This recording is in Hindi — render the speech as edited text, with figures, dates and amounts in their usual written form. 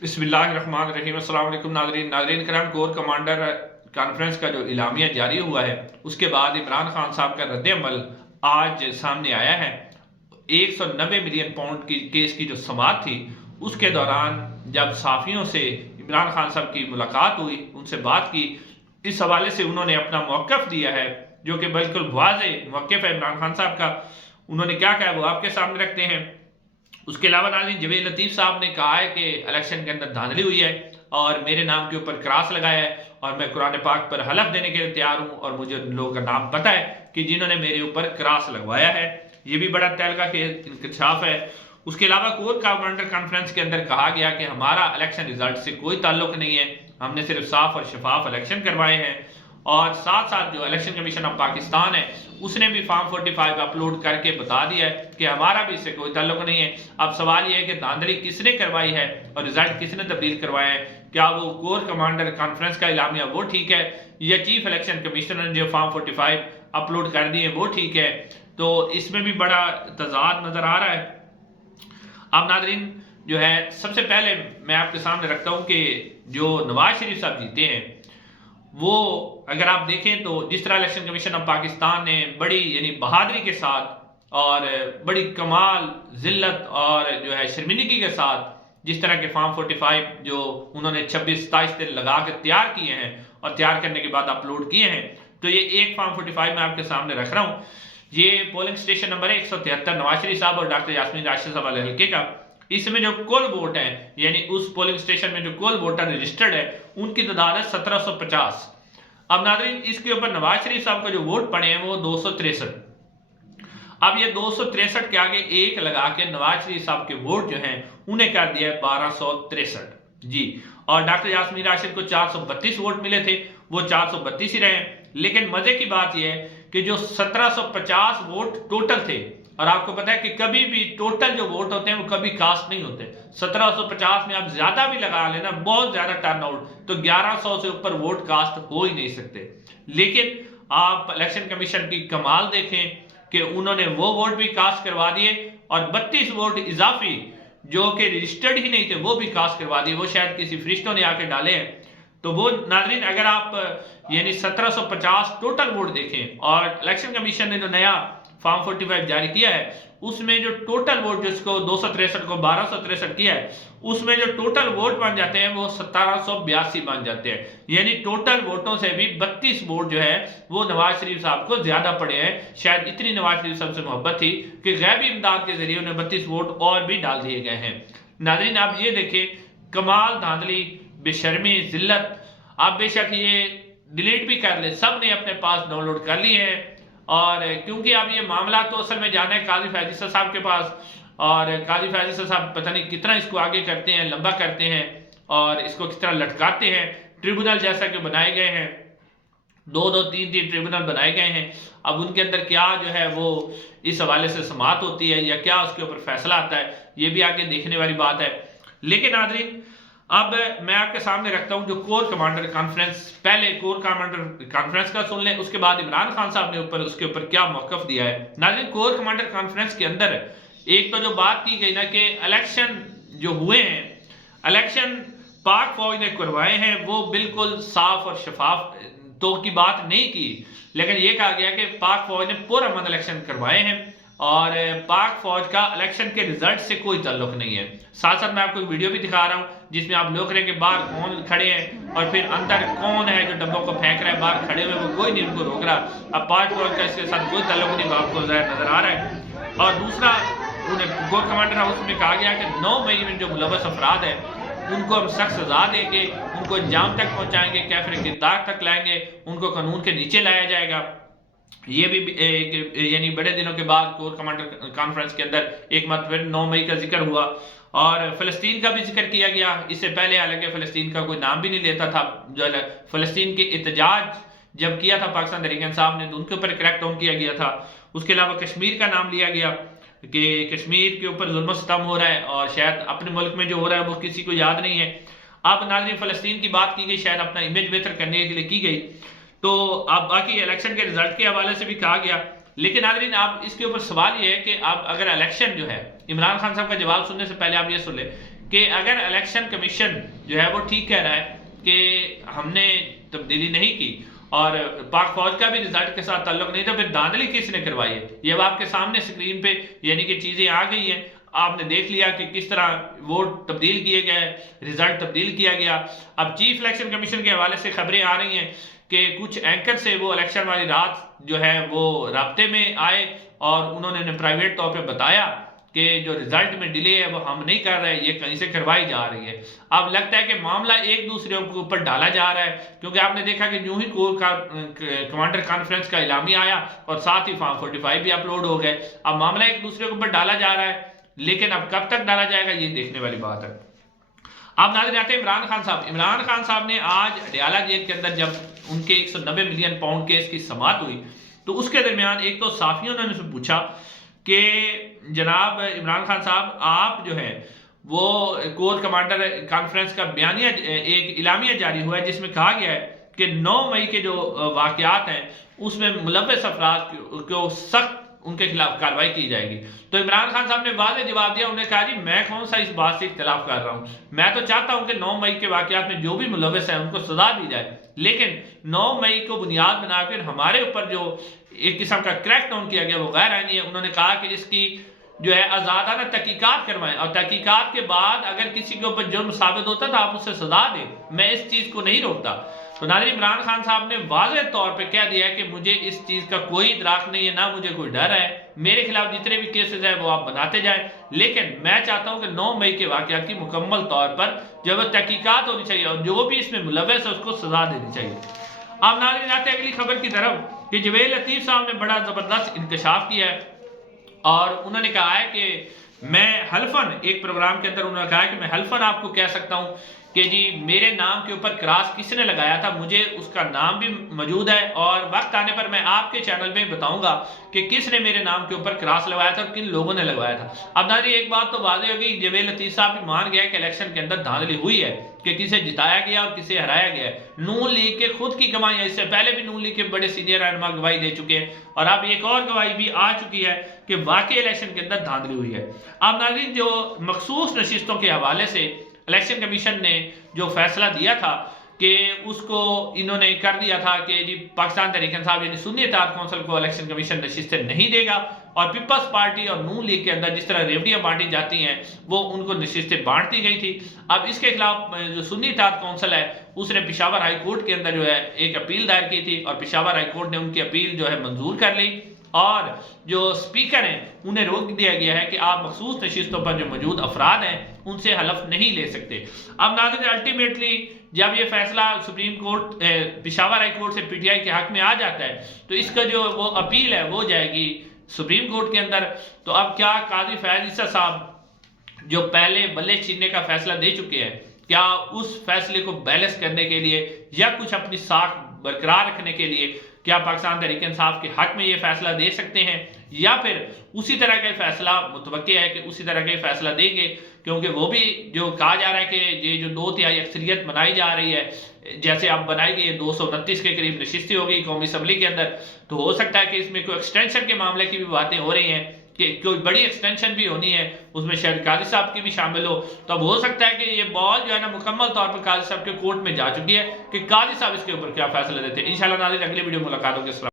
बिस्मिल्लाहिर्रहमानिर्रहीम। अस्सलाम वालेकुम नाज़रीन करम। कोर कमांडर कॉन्फ्रेंस का जो इलामिया जारी हुआ है उसके बाद इमरान खान साहब का रद्द-ए-अमल आज सामने आया है। 190 मिलियन पाउंड की केस की जो समाअत थी उसके दौरान जब सहाफ़ियों से इमरान खान साहब की मुलाकात हुई, उनसे बात की, इस हवाले से उन्होंने अपना मौक़िफ़ दिया है जो कि बिल्कुल वाज़ेह मौक़िफ़ है इमरान खान साहब का। उन्होंने क्या कहा वो आपके सामने रखते हैं। उसके अलावा नाज़रीन जवेद लतीफ़ साहब ने कहा है कि इलेक्शन के अंदर धांधली हुई है और मेरे नाम के ऊपर क्रॉस लगाया है और मैं कुरान पाक पर हलफ देने के लिए तैयार हूं और मुझे उन लोगों का नाम पता है कि जिन्होंने मेरे ऊपर क्रॉस लगवाया है। ये भी बड़ा तहलका के इंकशाफ है। उसके अलावा कोर कमांडर कॉन्फ्रेंस के अंदर कहा गया कि हमारा इलेक्शन रिजल्ट से कोई ताल्लुक नहीं है, हमने सिर्फ साफ और शफाफ इलेक्शन करवाए हैं। और साथ साथ जो इलेक्शन कमीशन ऑफ पाकिस्तान है उसने भी फॉर्म 45 अपलोड करके बता दिया है कि हमारा भी इससे कोई ताल्लुक नहीं है। अब सवाल यह है कि धांधली किसने करवाई है और रिजल्ट किसने तब्दील करवाए हैं। क्या वो कोर कमांडर कॉन्फ्रेंस का इलामिया वो ठीक है या चीफ इलेक्शन कमिश्नर ने जो फॉर्म 45 अपलोड कर दिए वो ठीक है। तो इसमें भी बड़ा तजाद नजर आ रहा है। अब नाजरीन जो है सबसे पहले मैं आपके सामने रखता हूं कि जो नवाज शरीफ साहब जीते हैं वो अगर आप देखें तो जिस तरह इलेक्शन कमीशन ऑफ पाकिस्तान ने बड़ी यानी बहादुरी के साथ और बड़ी कमाल जिल्लत और जो है शर्मिंदगी के साथ जिस तरह के फॉर्म 45 जो उन्होंने 26-27 दिन लगा के तैयार किए हैं और तैयार करने के बाद अपलोड किए हैं, तो ये एक फॉर्म 45 मैं आपके सामने रख रहा हूँ। ये polling station number 173 Nawaz Sharif साहब और डॉक्टर यास्मीन राशिद साहब वाले हल्के का। इसमें जो कुल वोट है यानी उस पोलिंग स्टेशन में जो कुल वोटर रजिस्टर्ड है उनकी तादाद है 1750। अब नाज़रीन इसके ऊपर नवाज शरीफ साहब का जो वोट पड़े हैं वो 263। अब ये 263 के आगे एक लगा के नवाज शरीफ साहब के वोट जो हैं उन्हें कर दिया है 1263 जी। और डॉक्टर यास्मीन राशिद को 432 वोट मिले थे, वो 432 ही रहे। लेकिन मजे की बात यह है कि जो 1750 वोट टोटल थे, और आपको पता है कि कभी भी टोटल जो वोट होते हैं वो कभी कास्ट नहीं होते। 1750 में आप ज्यादा भी लगा लेना, बहुत ज्यादा टर्नआउट, तो 1100 से ऊपर वोट कास्ट हो ही नहीं सकते। लेकिन आप इलेक्शन कमीशन की कमाल देखें कि उन्होंने वो वोट भी कास्ट करवा दिए और 32 वोट इजाफी जो कि रजिस्टर्ड ही नहीं थे वो भी कास्ट करवा दिए। वो शायद किसी फरिश्तों ने आके डाले हैं। तो वो नाजरीन अगर आप यानी 1750 टोटल वोट देखें और इलेक्शन कमीशन ने जो नया फॉर्म 45 जारी किया है उसमें जो टोटल वोट जिसको 263 को 1263 किया है उसमें जो टोटल वोट बन जाते हैं वो 1782 बन जाते हैं। यानी टोटल वोटों से भी 32 वोट जो है वो नवाज शरीफ साहब को ज्यादा पड़े हैं। शायद इतनी नवाज शरीफ साहब से मोहब्बत थी कि गैबी इमदाद के जरिए उन्हें 32 वोट और भी डाल दिए गए हैं। नाज़रीन आप ये देखें, कमाल धांधली, बेशर्मी, जिल्लत। आप बेशक ये डिलीट भी कर ले, सब ने अपने पास डाउनलोड कर लिए हैं। और क्योंकि अब ये मामला तो असल में जाना है काजी फैज़ साहब के पास, और काजी फैज़ साहब पता नहीं कितना इसको आगे करते हैं, लंबा करते हैं और इसको किस तरह लटकाते हैं। ट्रिब्यूनल जैसा कि बनाए गए हैं, 2-2, 3-3 ट्रिब्यूनल बनाए गए हैं। अब उनके अंदर क्या जो है वो इस हवाले से समाअत होती है या क्या उसके ऊपर फैसला आता है, ये भी आगे देखने वाली बात है। लेकिन नाज़रीन अब मैं आपके सामने रखता हूं जो कोर कमांडर कॉन्फ्रेंस, पहले कोर कमांडर कॉन्फ्रेंस का सुन लें, उसके बाद इमरान खान साहब ने उसके ऊपर क्या मौक़िफ़ दिया है। नाज़रीन कोर कमांडर कॉन्फ्रेंस के अंदर एक तो जो बात की गई ना कि इलेक्शन जो हुए हैं, इलेक्शन पाक फौज ने करवाए हैं, वो बिल्कुल साफ और शफाफ तो की बात नहीं की, लेकिन ये कहा गया कि पाक फौज ने पुरअमन इलेक्शन करवाए हैं और पाक फौज का इलेक्शन के रिजल्ट से कोई ताल्लुक नहीं है। साथ साथ मैं आपको एक वीडियो भी दिखा रहा हूं जिसमें आप लोग रहे कि बाहर कौन खड़े हैं और फिर अंदर कौन है जो डब्बों को फेंक रहा है, बाहर खड़े हुए वो कोई नहीं उनको रोक रहा। अब पाक फौज का इसके साथ कोई ताल्लुक नहीं, आपको नजर आ रहा है। और दूसरा उन्हें कोर कमांडर हाउस में कहा गया कि 9 मई में जो मुलव्वस अफराद है उनको हम सख्त सजा देंगे, उनको अंजाम तक पहुंचाएंगे, कैफिर गिरफ्तार तक लाएंगे, उनको कानून के नीचे लाया जाएगा। ये भी यानी बड़े दिनों के बाद कोर कमांडर कॉन्फ्रेंस के अंदर एक मत फिर 9 मई का जिक्र हुआ और फ़लस्तीन का भी जिक्र किया गया। इससे पहले हालांकि फ़लस्तीन का कोई नाम भी नहीं लेता था। जो फ़लस्तीन के एहतजाज जब किया था पाकिस्तान तहरीक इंसाफ ने तो उनके ऊपर क्रैक डाउन किया गया था। उसके अलावा कश्मीर का नाम लिया गया कि कश्मीर के ऊपर जुल्म सितम हो रहा है और शायद अपने मुल्क में जो हो रहा है वो किसी को याद नहीं है। अब नाज़रीन फ़लस्तीन की बात की गई, शायद अपना इमेज बेहतर करने के लिए की गई। तो अब बाकी इलेक्शन के रिजल्ट के हवाले से भी कहा गया। लेकिन नाज़रीन आप इसके ऊपर सवाल ये है कि आप अगर इलेक्शन जो है, इमरान खान साहब का जवाब सुनने से पहले आप ये सुन लें कि अगर इलेक्शन कमीशन जो है वो ठीक कह रहा है कि हमने तब्दीली नहीं की और पाक फौज का भी रिजल्ट के साथ ताल्लुक नहीं था, फिर धांधली किसने करवाई है? ये अब आपके सामने स्क्रीन पे यानी कि चीजें आ गई हैं, आपने देख लिया कि किस तरह वोट तब्दील किए गए, रिजल्ट तब्दील किया गया। अब चीफ इलेक्शन कमीशन के हवाले से खबरें आ रही हैं कि कुछ एंकर से वो इलेक्शन वाली रात जो है वो राब्ते में आए और उन्होंने प्राइवेट तौर पर बताया कि जो रिजल्ट में डिले है वो हम नहीं कर रहे, ये कहीं से करवाई जा रही है। अब लगता है कि मामला एक दूसरे के ऊपर डाला जा रहा है, क्योंकि आपने देखा कि यूं ही कोर का कमांडर कॉन्फ्रेंस का इलामिया आया और साथ ही फॉर्म 45 भी अपलोड हो गए। अब मामला एक दूसरे के ऊपर डाला जा रहा है, लेकिन अब कब तक डाला जाएगा ये देखने वाली बात है। अब नाज़रीन आते हैं इमरान खान साहब। इमरान खान साहब ने आज अडयाला जेल के अंदर जब उनके 190 मिलियन पाउंड केस की समाअत हुई तो उसके दरमियान एक तो साफियों ने उनसे पूछा कि जनाब इमरान खान साहब, आप जो है वो कोर कमांडर कॉन्फ्रेंस का बयानिया एक इलामिया जारी हुआ है जिसमें कहा गया है कि 9 मई के जो वाकयात हैं उसमें मुलव्वस अफराद को सख्त उनके खिलाफ कार्रवाई की जाएगी। तो इमरान खान साहब ने वाज़ेह जवाब दिया, उन्होंने कहा जी मैं कौन सा इस बात से इख्तिलाफ कर रहा हूँ, मैं तो चाहता हूँ कि 9 मई के वाकयात में जो भी मुलव्वस है उनको सजा दी जाए, लेकिन 9 मई को बुनियाद बनाकर हमारे ऊपर जो एक किस्म का क्रैकडाउन किया गया वो गैर आईनी है। उन्होंने कहा कि इसकी जो है आज़ादाना तहकीकात करवाएं और तहकीकात के बाद अगर किसी के ऊपर जुर्म साबित होता तो आप उससे सजा दें, मैं इस चीज़ को नहीं रोकता। तो नाज़रीन इमरान खान साहब ने वाज़ेह तौर पे कह दिया है कि मुझे इस चीज़ का कोई इदराक नहीं है, ना मुझे कोई डर है, मेरे खिलाफ जितने भी केसेस हैं वो आप बनाते जाएं, लेकिन मैं चाहता हूं कि 9 मई के वाकयात की मुकम्मल तौर पर जो है तहकीकात होनी चाहिए और जो भी इसमें मुलव्वस है उसको सजा देनी चाहिए। अब नाज़रीन आते हैं अगली खबर की तरफ कि जवेद लतीफ़ साहब ने बड़ा ज़बरदस्त इंकशाफ किया है और उन्होंने कहा है कि मैं हल्फन एक प्रोग्राम के अंदर उन्होंने कहा है कि मैं हल्फन आपको कह सकता हूं कि जी मेरे नाम के ऊपर क्रॉस किसने लगाया था, मुझे उसका नाम भी मौजूद है और वक्त आने पर मैं आपके चैनल में बताऊंगा कि किसने मेरे नाम के ऊपर क्रॉस लगाया था और किन लोगों ने लगवाया था। अब नाज़रीन एक बात तो वाज़ेह होगी, जवेद लतीफ़ साहब भी मान गया कि इलेक्शन के अंदर धांधली हुई है कि किसे जिताया गया और किसे हराया गया। नून लीग के खुद की गवाही है, इससे पहले भी नून लीग के बड़े सीनियर रहनुमा गवाही दे चुके हैं और अब एक और गवाही भी आ चुकी है कि वाकई इलेक्शन के अंदर धांधली हुई है। अब नाज़रीन जो मखसूस नशिस्तों के हवाले से इलेक्शन कमीशन ने जो फैसला दिया था कि उसको इन्होंने कर दिया था कि जी पाकिस्तान तहरीक इंसाफ यानी सुन्नी इत्तेहाद कौंसिल को इलेक्शन कमीशन नशिस्तें नहीं देगा और पीपल्स पार्टी और नून लीग के अंदर जिस तरह रेवड़ियां बांटी जाती हैं वो उनको नशिस्तें बांट दी गई थी। अब इसके खिलाफ जो सुन्नी इत्तेहाद कौंसिल है उसने पेशावर हाई कोर्ट के अंदर जो है एक अपील दायर की थी और पेशावर हाई कोर्ट ने उनकी अपील जो है मंजूर कर ली और जो स्पीकर हैं उन्हें रोक दिया गया है कि आप मखसूस नशिस्तों पर जो मौजूद अफराद हैं उनसे हलफ नहीं ले सकते। अब नाज़रीन अल्टीमेटली जब ये फैसला supreme court Peshawar high court से पीटीआई के हक में आ जाता है तो इसका जो वो अपील है वो जाएगी सुप्रीम कोर्ट के अंदर। तो अब क्या काजी फैज ईसा साहब जो पहले बल्ले छीनने का फैसला दे चुके हैं, क्या उस फैसले को बैलेंस करने के लिए या कुछ अपनी साख बरकरार रखने के लिए क्या पाकिस्तान तहरीक इंसाफ के हक में ये फैसला दे सकते हैं या फिर उसी तरह का फैसला मुतवक्की है कि उसी तरह का फैसला देंगे, क्योंकि वो भी जो कहा जा रहा है कि ये जो 2/3 अक्सरियत बनाई जा रही है जैसे अब बनाई गई 229 के करीब नशिस्तें होगी कौमी असम्बली के अंदर, तो हो सकता है कि इसमें कोई एक्सटेंशन के मामले की भी बातें हो रही हैं कि कोई बड़ी एक्सटेंशन भी होनी है, उसमें शायद काजी साहब की भी शामिल हो। तो अब हो सकता है कि ये बॉल जो है ना मुकम्मल तौर पर काजी साहब के कोर्ट में जा चुकी है कि काजी साहब इसके ऊपर क्या फैसला देते हैं। इंशाल्लाह नाज़रीन अगली वीडियो मुलाकात होगी।